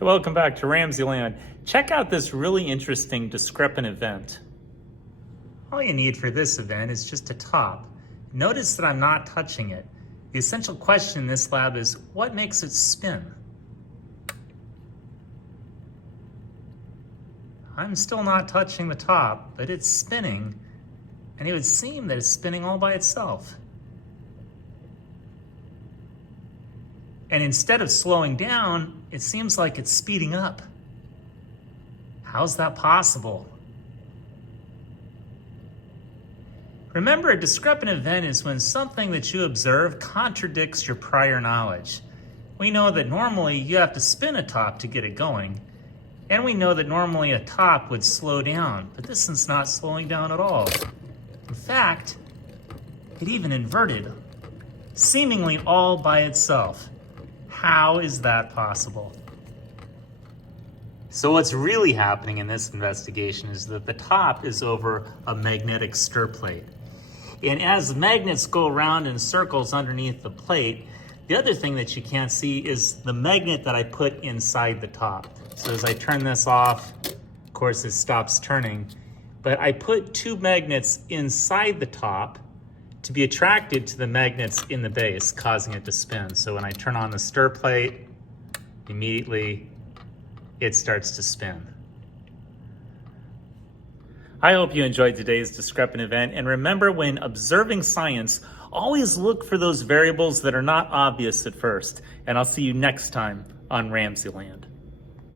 Welcome back to RamZland. Check out this really interesting discrepant event. All you need for this event is just a top. Notice that I'm not touching it. The essential question in this lab is, what makes it spin? I'm still not touching the top, but it's spinning, and it would seem that it's spinning all by itself. And instead of slowing down, it seems like it's speeding up. How's that possible? Remember, a discrepant event is when something that you observe contradicts your prior knowledge. We know that normally you have to spin a top to get it going, and we know that normally a top would slow down, but this is not slowing down at all. In fact, it even inverted, seemingly all by itself. How is that possible? So what's really happening in this investigation is that the top is over a magnetic stir plate. And as magnets go around in circles underneath the plate, the other thing that you can't see is the magnet that I put inside the top. So as I turn this off, of course it stops turning, but I put two magnets inside the top to be attracted to the magnets in the base, causing it to spin. So when I turn on the stir plate, immediately it starts to spin. I hope you enjoyed today's discrepant event, and remember, when observing science, always look for those variables that are not obvious at first. And I'll see you next time on RamZland.